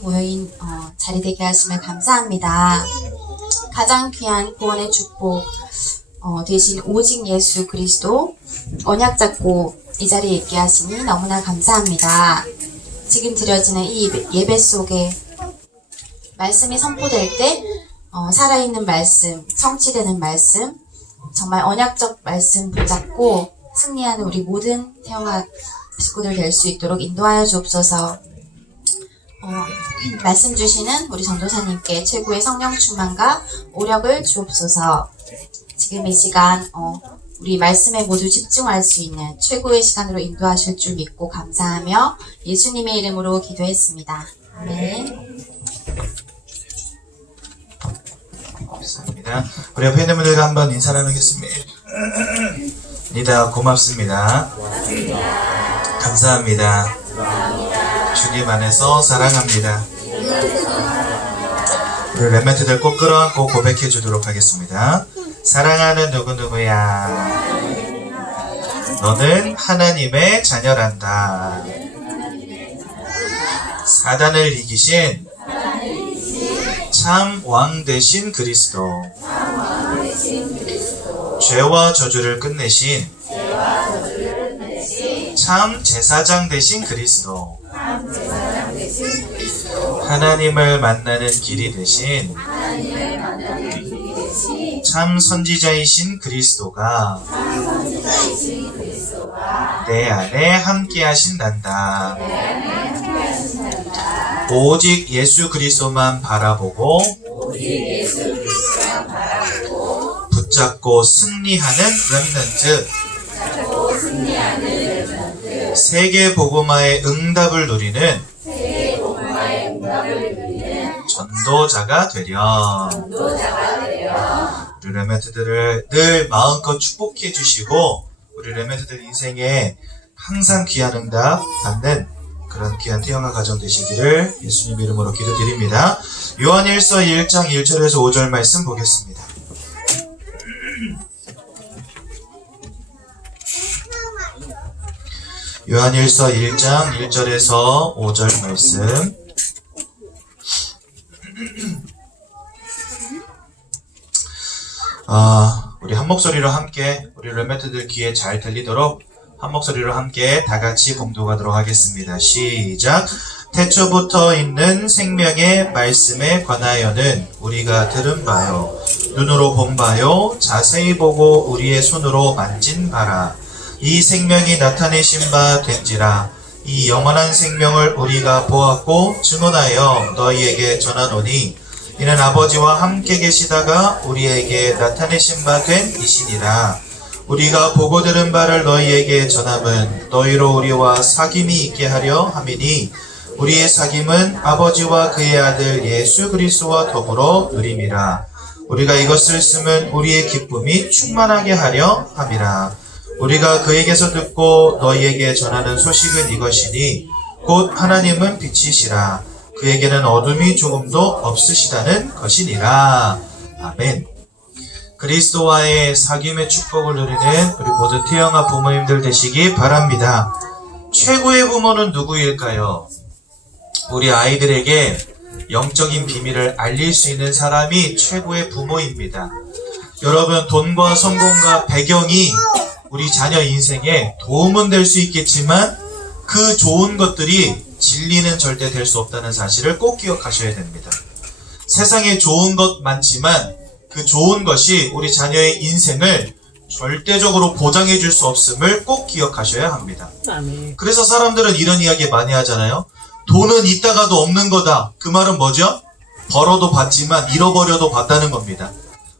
모여인 자리 되게 하심을 감사합니다. 가장 귀한 구원의 축복 되신 오직 예수 그리스도 언약 잡고 이 자리에 있게 하시니 너무나 감사합니다. 지금 드려지는 이 예배 속에 말씀이 선포될 때 살아있는 말씀, 성취되는 말씀, 정말 언약적 말씀 붙잡고 승리하는 우리 모든 태영아 식구들 될 수 있도록 인도하여 주옵소서. 말씀 주시는 우리 전도사님께 최고의 성령 충만과 오력을 주옵소서. 지금 이 시간 우리 말씀에 모두 집중할 수 있는 최고의 시간으로 인도하실 줄 믿고 감사하며 예수님의 이름으로 기도했습니다. 아멘. 감사합니다. 우리 옆에 있는 분들과 한번 인사 나누겠습니다. 고맙습니다. 감사합니다. 주님 안에서 사랑합니다. 우리 렘멘트들 꼭 끌어안고 고백해 주도록 하겠습니다. 사랑하는 누구누구야, 너는 하나님의 자녀란다. 사단을 이기신 참 왕 되신 그리스도, 죄와 저주를 끝내신 참 제사장 되신 그리스도, 하나님을 만나는 길이 되신 참 선지자이신 그리스도가 내 안에 함께 하신단다. 오직 예수 그리스도만 바라보고 붙잡고 승리하는 렘넌트, 세계 복음화의 응답을 누리는 전도자가 되렴. 우리 렘넌트들을 늘 마음껏 축복해 주시고 우리 렘넌트들 인생에 항상 귀한 응답 받는 그런 귀한 태영아 가정 되시기를 예수님 이름으로 기도드립니다. 요한일서 1장 1절에서 5절 말씀 보겠습니다. 요한일서 1장 1절에서 5절 말씀. 우리 한 목소리로 함께 우리 렘넌트들 귀에 잘 들리도록 한 목소리로 함께 다 같이 봉독하도록 하겠습니다. 시작. 태초부터 있는 생명의 말씀에 관하여는 우리가 들은 바요, 눈으로 본 바요, 자세히 보고 우리의 손으로 만진 바라. 이 생명이 나타내신 바 된지라. 이 영원한 생명을 우리가 보았고 증언하여 너희에게 전하노니 이는 아버지와 함께 계시다가 우리에게 나타내신 바 된 이시니라. 우리가 보고 들은 바를 너희에게 전함은 너희로 우리와 사귐이 있게 하려 함이니 우리의 사귐은 아버지와 그의 아들 예수 그리스도와 더불어 누림이라. 우리가 이것을 쓰면 우리의 기쁨이 충만하게 하려 함이라. 우리가 그에게서 듣고 너희에게 전하는 소식은 이것이니 곧 하나님은 빛이시라. 그에게는 어둠이 조금도 없으시다는 것이니라. 아멘. 그리스도와의 사귐의 축복을 누리는 우리 모든 태영아 부모님들 되시기 바랍니다. 최고의 부모는 누구일까요? 우리 아이들에게 영적인 비밀을 알릴 수 있는 사람이 최고의 부모입니다. 여러분, 돈과 성공과 배경이 우리 자녀 인생에 도움은 될 수 있겠지만 그 좋은 것들이 진리는 절대 될 수 없다는 사실을 꼭 기억하셔야 됩니다. 세상에 좋은 것 많지만 그 좋은 것이 우리 자녀의 인생을 절대적으로 보장해 줄 수 없음을 꼭 기억하셔야 합니다. 그래서 사람들은 이런 이야기 많이 하잖아요. 돈은 있다가도 없는 거다. 그 말은 뭐죠? 벌어도 받지만 잃어버려도 받다는 겁니다.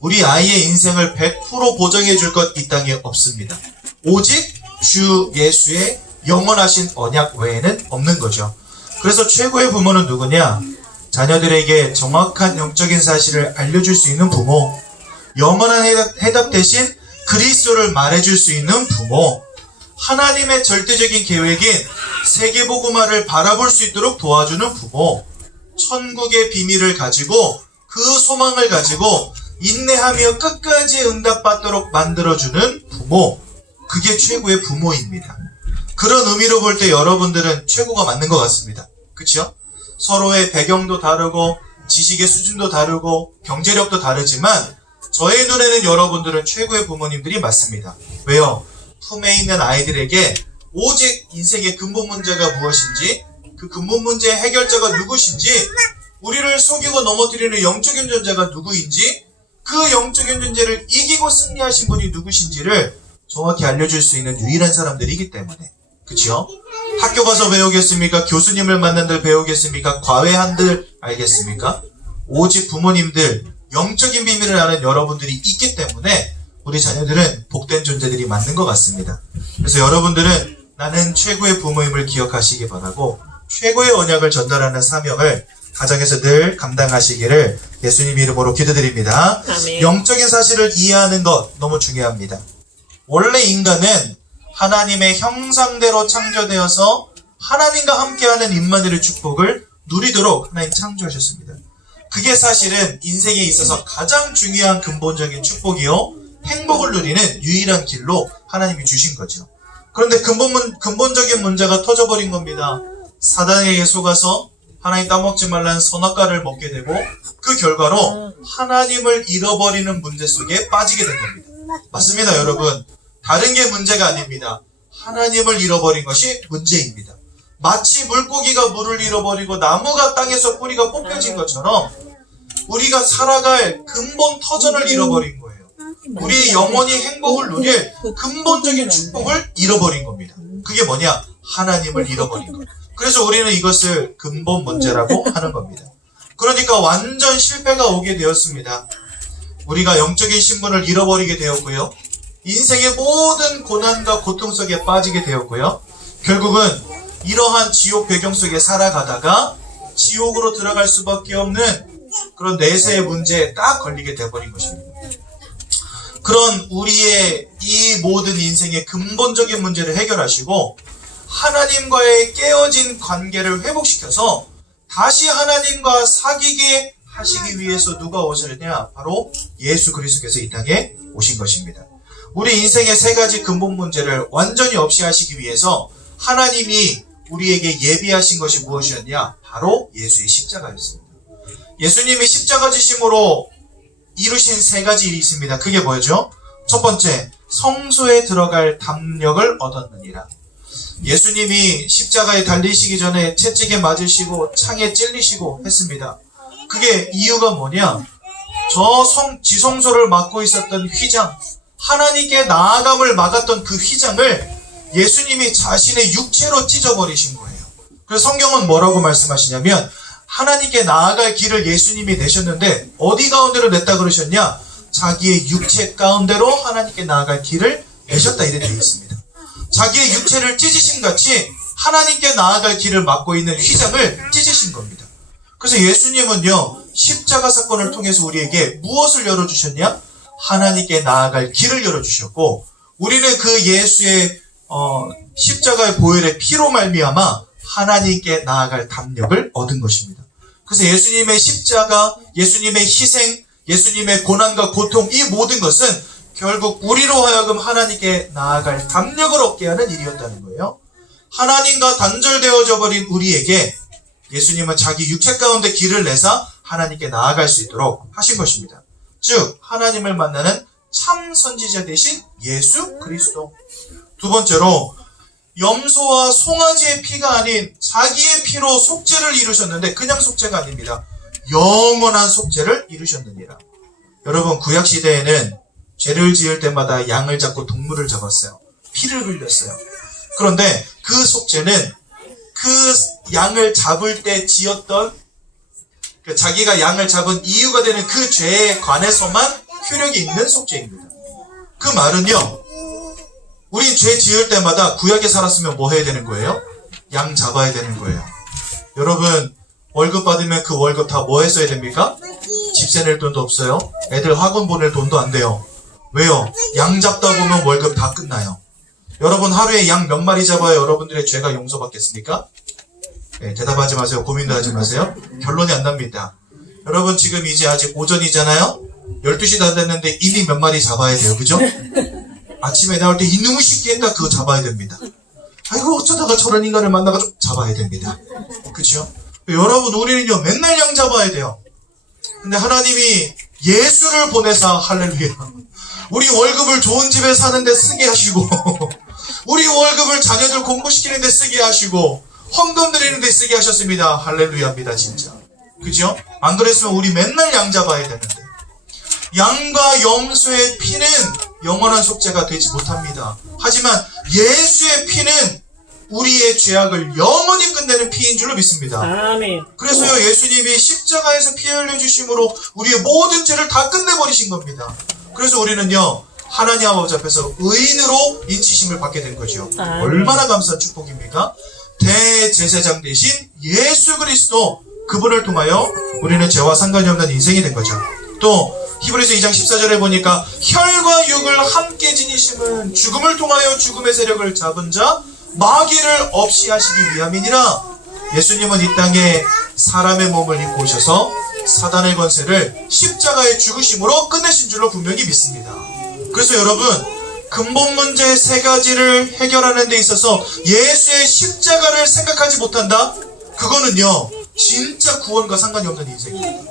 우리 아이의 인생을 100% 보장해 줄 것 이 땅에 없습니다. 오직 주 예수의 영원하신 언약 외에는 없는 거죠. 그래서 최고의 부모는 누구냐? 자녀들에게 정확한 영적인 사실을 알려줄 수 있는 부모, 영원한 해답 대신 그리스도를 말해줄 수 있는 부모, 하나님의 절대적인 계획인 세계복음화를 바라볼 수 있도록 도와주는 부모, 천국의 비밀을 가지고 그 소망을 가지고 인내하며 끝까지 응답받도록 만들어주는 부모, 그게 최고의 부모입니다. 그런 의미로 볼 때 여러분들은 최고가 맞는 것 같습니다. 그렇죠? 서로의 배경도 다르고 지식의 수준도 다르고 경제력도 다르지만 저의 눈에는 여러분들은 최고의 부모님들이 맞습니다. 왜요? 품에 있는 아이들에게 오직 인생의 근본 문제가 무엇인지, 그 근본 문제의 해결자가 누구신지, 우리를 속이고 넘어뜨리는 영적인 존재가 누구인지, 그 영적인 존재를 이기고 승리하신 분이 누구신지를 정확히 알려줄 수 있는 유일한 사람들이기 때문에. 그치요? 학교 가서 배우겠습니까? 교수님을 만난들 배우겠습니까? 과외한들 알겠습니까? 오직 부모님들, 영적인 비밀을 아는 여러분들이 있기 때문에 우리 자녀들은 복된 존재들이 맞는 것 같습니다. 그래서 여러분들은 나는 최고의 부모임을 기억하시기 바라고 최고의 언약을 전달하는 사명을 가정에서 늘 감당하시기를 예수님 이름으로 기도드립니다. 아멘. 영적인 사실을 이해하는 것 너무 중요합니다. 원래 인간은 하나님의 형상대로 창조되어서 하나님과 함께하는 임마누엘의 축복을 누리도록 하나님 창조하셨습니다. 그게 사실은 인생에 있어서 가장 중요한 근본적인 축복이요, 행복을 누리는 유일한 길로 하나님이 주신 거죠. 그런데 근본적인 문제가 터져버린 겁니다. 사단에게 속아서 하나님 따먹지 말라는 선악과를 먹게 되고 그 결과로 하나님을 잃어버리는 문제 속에 빠지게 된 겁니다. 맞습니다, 여러분. 다른 게 문제가 아닙니다. 하나님을 잃어버린 것이 문제입니다. 마치 물고기가 물을 잃어버리고 나무가 땅에서 뿌리가 뽑혀진 것처럼 우리가 살아갈 근본 터전을 잃어버린 거예요. 우리의 영혼이 행복을 누릴 근본적인 축복을 잃어버린 겁니다. 그게 뭐냐? 하나님을 잃어버린 것. 그래서 우리는 이것을 근본 문제라고 하는 겁니다. 그러니까 완전 실패가 오게 되었습니다. 우리가 영적인 신분을 잃어버리게 되었고요. 인생의 모든 고난과 고통 속에 빠지게 되었고요. 결국은 이러한 지옥 배경 속에 살아가다가 지옥으로 들어갈 수밖에 없는 그런 내세의 문제에 딱 걸리게 되어버린 것입니다. 그런 우리의 이 모든 인생의 근본적인 문제를 해결하시고 하나님과의 깨어진 관계를 회복시켜서 다시 하나님과 사귀게 하시기 위해서 누가 오셨느냐? 바로 예수 그리스도께서 이 땅에 오신 것입니다. 우리 인생의 세 가지 근본 문제를 완전히 없이 하시기 위해서 하나님이 우리에게 예비하신 것이 무엇이었냐? 바로 예수의 십자가였습니다. 예수님이 십자가 지심으로 이루신 세 가지 일이 있습니다. 그게 뭐죠? 첫 번째, 성소에 들어갈 담력을 얻었느니라. 예수님이 십자가에 달리시기 전에 채찍에 맞으시고 창에 찔리시고 했습니다. 그게 이유가 뭐냐? 저 지성소를 막고 있었던 휘장, 하나님께 나아감을 막았던 그 휘장을 예수님이 자신의 육체로 찢어버리신 거예요. 그래서 성경은 뭐라고 말씀하시냐면 하나님께 나아갈 길을 예수님이 내셨는데 어디 가운데로 냈다 그러셨냐? 자기의 육체 가운데로 하나님께 나아갈 길을 내셨다 이렇게 되어 있습니다. 자기의 육체를 찢으신 같이 하나님께 나아갈 길을 막고 있는 휘장을 찢으신 겁니다. 그래서 예수님은요, 십자가 사건을 통해서 우리에게 무엇을 열어주셨냐? 하나님께 나아갈 길을 열어주셨고, 우리는 그 예수의 십자가의 보혈의 피로 말미암아 하나님께 나아갈 담력을 얻은 것입니다. 그래서 예수님의 십자가, 예수님의 희생, 예수님의 고난과 고통, 이 모든 것은 결국 우리로 하여금 하나님께 나아갈 담력을 얻게 하는 일이었다는 거예요. 하나님과 단절되어져 버린 우리에게 예수님은 자기 육체 가운데 길을 내사 하나님께 나아갈 수 있도록 하신 것입니다. 즉 하나님을 만나는 참 선지자 되신 예수 그리스도. 두 번째로 염소와 송아지의 피가 아닌 자기의 피로 속죄를 이루셨는데 그냥 속죄가 아닙니다. 영원한 속죄를 이루셨느니라. 여러분, 구약시대에는 죄를 지을 때마다 양을 잡고 동물을 잡았어요. 피를 흘렸어요. 그런데 그 속죄는 그 양을 잡을 때 지었던 자기가 양을 잡은 이유가 되는 그 죄에 관해서만 효력이 있는 속죄입니다. 그 말은요, 우리 죄 지을 때마다 구약에 살았으면 뭐 해야 되는 거예요? 양 잡아야 되는 거예요. 여러분, 월급 받으면 그 월급 다 뭐 했어야 됩니까? 집세 낼 돈도 없어요. 애들 학원 보낼 돈도 안 돼요. 왜요? 양 잡다 보면 월급 다 끝나요. 여러분, 하루에 양 몇 마리 잡아야 여러분들의 죄가 용서받겠습니까? 네, 대답하지 마세요. 고민도 하지 마세요. 결론이 안 납니다. 여러분, 지금 이제 아직 오전이잖아요? 12시도 안 됐는데 이미 몇 마리 잡아야 돼요. 그죠? 아침에 나올 때 이놈의 새끼 했다 그거 잡아야 됩니다. 아이고 어쩌다가 저런 인간을 만나가지고 잡아야 됩니다. 그죠? 여러분, 우리는요, 맨날 양 잡아야 돼요. 근데 하나님이 예수를 보내사, 할렐루야. 우리 월급을 좋은 집에 사는데 쓰게 하시고, 우리 월급을 자녀들 공부시키는데 쓰게 하시고, 헌금 드리는데 쓰게 하셨습니다. 할렐루야입니다, 진짜. 그죠? 안 그랬으면 우리 맨날 양 잡아야 되는데. 양과 염소의 피는 영원한 속죄가 되지 못합니다. 하지만 예수의 피는 우리의 죄악을 영원히 끝내는 피인 줄로 믿습니다. 아멘. 그래서요, 예수님이 십자가에서 피 흘려주심으로 우리의 모든 죄를 다 끝내버리신 겁니다. 그래서 우리는요, 하나님 아버지 앞에서 의인으로 인치심을 받게 된 거죠. 아멘. 얼마나 감사한 축복입니까? 대제사장 대신 예수 그리스도, 그분을 통하여 우리는 죄와 상관이 없는 인생이 된 거죠. 또 히브리서 2장 14절에 보니까 혈과 육을 함께 지니심은 죽음을 통하여 죽음의 세력을 잡은 자 마귀를 없이 하시기 위함이니라. 예수님은 이 땅에 사람의 몸을 입고 오셔서 사단의 권세를 십자가의 죽으심으로 끝내신 줄로 분명히 믿습니다. 그래서 여러분, 근본 문제 세 가지를 해결하는 데 있어서 예수의 십자가를 생각하지 못한다? 그거는요, 진짜 구원과 상관이 없는 인생입니다.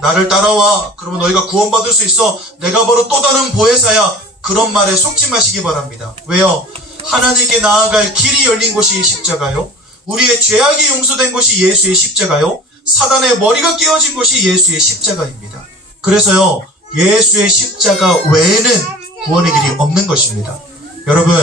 나를 따라와, 그러면 너희가 구원받을 수 있어, 내가 바로 또 다른 보혜사야, 그런 말에 속지 마시기 바랍니다. 왜요? 하나님께 나아갈 길이 열린 곳이 십자가요, 우리의 죄악이 용서된 곳이 예수의 십자가요, 사단의 머리가 깨어진 곳이 예수의 십자가입니다. 그래서요, 예수의 십자가 외에는 구원의 길이 없는 것입니다. 여러분,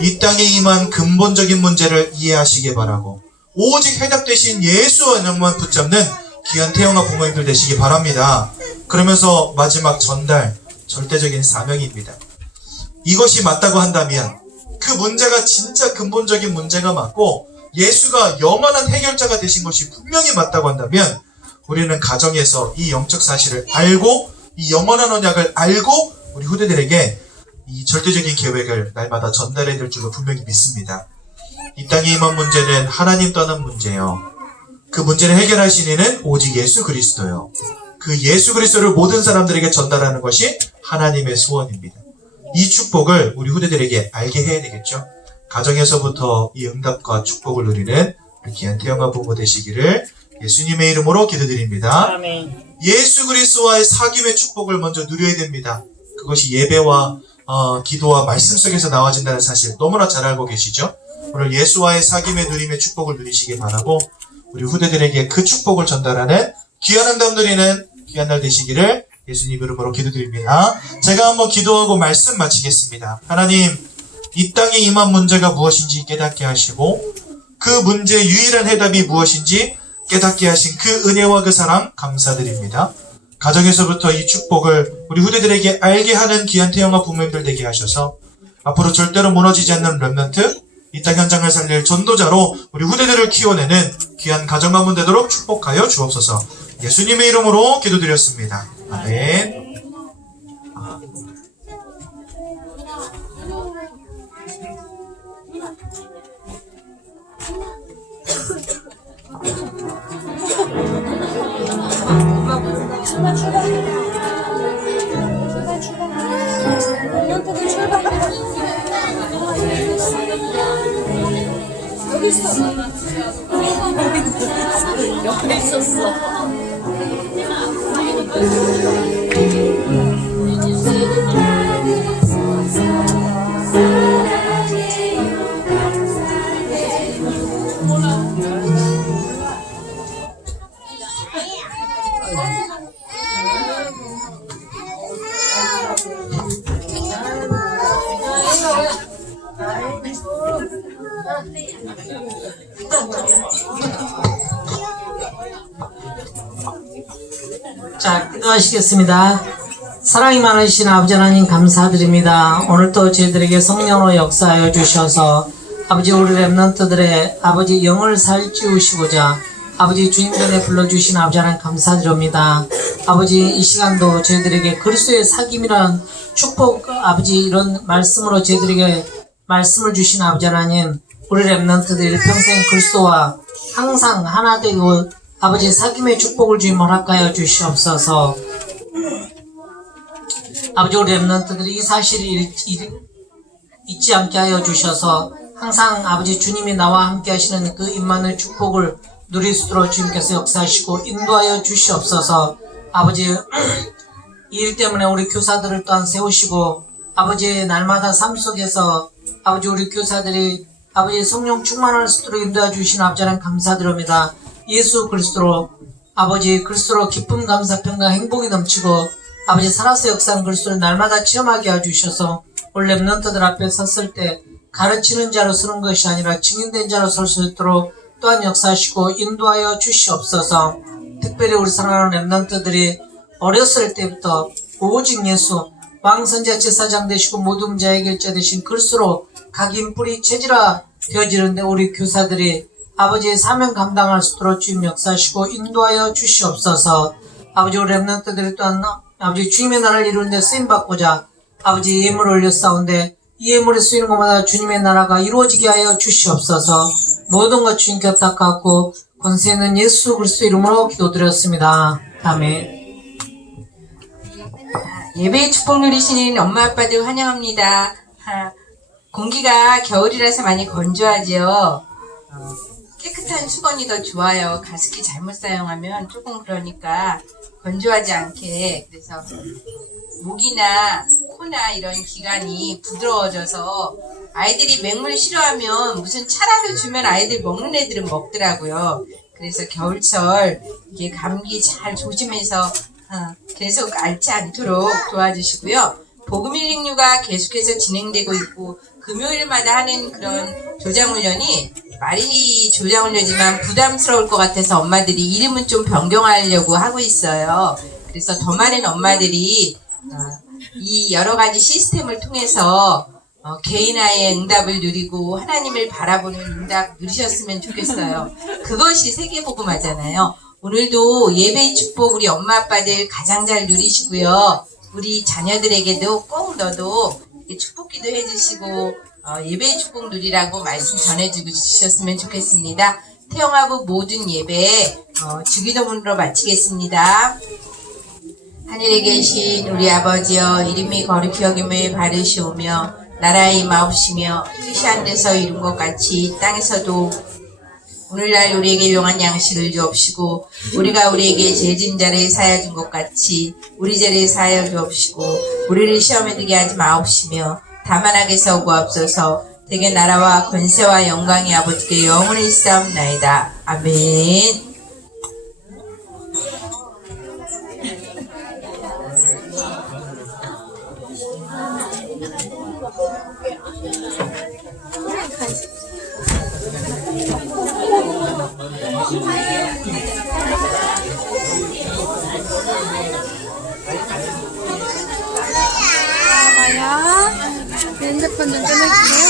이 땅에 임한 근본적인 문제를 이해하시기 바라고, 오직 해답되신 예수 언약만 붙잡는 귀한 태영아 부모님들 되시기 바랍니다. 그러면서 마지막 전달, 절대적인 사명입니다. 이것이 맞다고 한다면, 그 문제가 진짜 근본적인 문제가 맞고 예수가 영원한 해결자가 되신 것이 분명히 맞다고 한다면, 우리는 가정에서 이 영적 사실을 알고 이 영원한 언약을 알고 우리 후대들에게 이 절대적인 계획을 날마다 전달해야 될 줄로 분명히 믿습니다. 이 땅에 임한 문제는 하나님 떠난 문제예요. 그 문제를 해결하신 이는 오직 예수 그리스도요. 그 예수 그리스도를 모든 사람들에게 전달하는 것이 하나님의 소원입니다. 이 축복을 우리 후대들에게 알게 해야 되겠죠. 가정에서부터 이 응답과 축복을 누리는 우리 귀한 태영아 부모 되시기를 예수님의 이름으로 기도드립니다. 아멘. 예수 그리스도와의 사귐의 축복을 먼저 누려야 됩니다. 그것이 예배와 기도와 말씀 속에서 나와진다는 사실 너무나 잘 알고 계시죠? 오늘 예수와의 사귐의 누림의 축복을 누리시기 바라고, 우리 후대들에게 그 축복을 전달하는 귀한 응답 누리는 귀한 날 되시기를 예수님 이름으로 기도드립니다. 제가 한번 기도하고 말씀 마치겠습니다. 하나님, 이 땅에 임한 문제가 무엇인지 깨닫게 하시고 그 문제의 유일한 해답이 무엇인지 깨닫게 하신 그 은혜와 그 사랑 감사드립니다. 가정에서부터 이 축복을 우리 후대들에게 알게 하는 귀한 태영아 부모님들 되게 하셔서 앞으로 절대로 무너지지 않는 렘넌트, 이 땅 현장을 살릴 전도자로 우리 후대들을 키워내는 귀한 가정 가문 되도록 축복하여 주옵소서. 예수님의 이름으로 기도드렸습니다. 아멘. 여기 있어. 옆에 있었어. 자, 기도하시겠습니다. 사랑이 많으신 아버지 하나님 감사드립니다. 오늘도 저희들에게 성령으로 역사하여 주셔서 아버지 우리 렘넌트들의 아버지 영을 살찌우시고자 아버지 주님전에 불러주신 아버지 하나님 감사드립니다. 아버지 이 시간도 저희들에게 그리스도의 사귐이라는 축복 아버지 이런 말씀으로 저희들에게 말씀을 주신 아버지 하나님, 우리 렘넌트들 일평생 그리스도와 항상 하나 되고 아버지 사귐의 축복을 주님 허락하여 주시옵소서. 아버지 우리 렘넌트들이 이 사실을 잊지 않게 하여 주셔서 항상 아버지 주님이 나와 함께 하시는 그 임마누엘 축복을 누릴 수 있도록 주님께서 역사하시고 인도하여 주시옵소서. 아버지 이 일 때문에 우리 교사들을 또한 세우시고 아버지 날마다 삶 속에서 아버지 우리 교사들이 아버지 성령 충만할 수 있도록 인도해 주신 아버지 하나님 감사드립니다. 예수 그리스도로 아버지 그리스도로 기쁨 감사 평강 행복이 넘치고 아버지 살아서 역사하는 그리스도를 날마다 체험하게 해주셔서 우리 랩런트들 앞에 섰을 때 가르치는 자로 서는 것이 아니라 증인된 자로 설 수 있도록 또한 역사하시고 인도하여 주시옵소서. 특별히 우리 사랑하는 랩런트들이 어렸을 때부터 오직 예수 왕선자 제사장 되시고 모든 자의 결자 되신 그리스도로 각인 뿌리 체질화 되어지는데 우리 교사들이 아버지의 사명 감당할 수 있도록 주님 역사하시고 인도하여 주시옵소서. 아버지 우리 랩런트들이 또한 아버지 주님의 나라를 이루는데 쓰임받고자 아버지 예물을 올렸사온데 이 예물에 쓰이는 것마다 주님의 나라가 이루어지게 하여 주시옵소서. 모든 것 주님께 부탁하고 권세 있는 예수 그리스도 이름으로 기도드렸습니다. 아멘. 예배의 축복 누리시는 엄마 아빠들 환영합니다. 공기가 겨울이라서 많이 건조하지요. 깨끗한 수건이 더 좋아요. 가습기 잘못 사용하면 조금 그러니까 건조하지 않게. 그래서 목이나 코나 이런 기관이 부드러워져서 아이들이 맹물 싫어하면 무슨 차라도 주면 아이들 먹는 애들은 먹더라고요. 그래서 겨울철 이게 감기 잘 조심해서 계속 앓지 않도록 도와주시고요. 복음 힐링류가 계속해서 진행되고 있고 금요일마다 하는 그런 조장훈련이 말이 조장훈련이지만 부담스러울 것 같아서 엄마들이 이름은 좀 변경하려고 하고 있어요. 그래서 더 많은 엄마들이 이 여러 가지 시스템을 통해서 개인화의 응답을 누리고 하나님을 바라보는 응답 누리셨으면 좋겠어요. 그것이 세계복음화잖아요. 오늘도 예배의 축복 우리 엄마 아빠들 가장 잘 누리시고요. 우리 자녀들에게도 꼭 너도 축복기도 해주시고 예배의 축복 누리라고 말씀 전해주셨으면 좋겠습니다. 태영아부 모든 예배 주기도문으로 마치겠습니다. 하늘에 계신 우리 아버지여 이름이 거룩히 여김을 받으시오며 나라의 임하옵시며 뜻이 하늘에서 이룬 것 같이 땅에서도 오늘날 우리에게 용한 양식을 주옵시고 우리가 우리에게 죄진 자를 사하여 준 것 같이 우리 죄를 사하여 주옵시고 우리를 시험에 들게 하지 마옵시며 다만 악에서 구하옵소서. 대개 나라와 권세와 영광이 아버지께 영원히 있사옵나이다. 아멘. 마야, 핸드폰 좀 꺼낼게.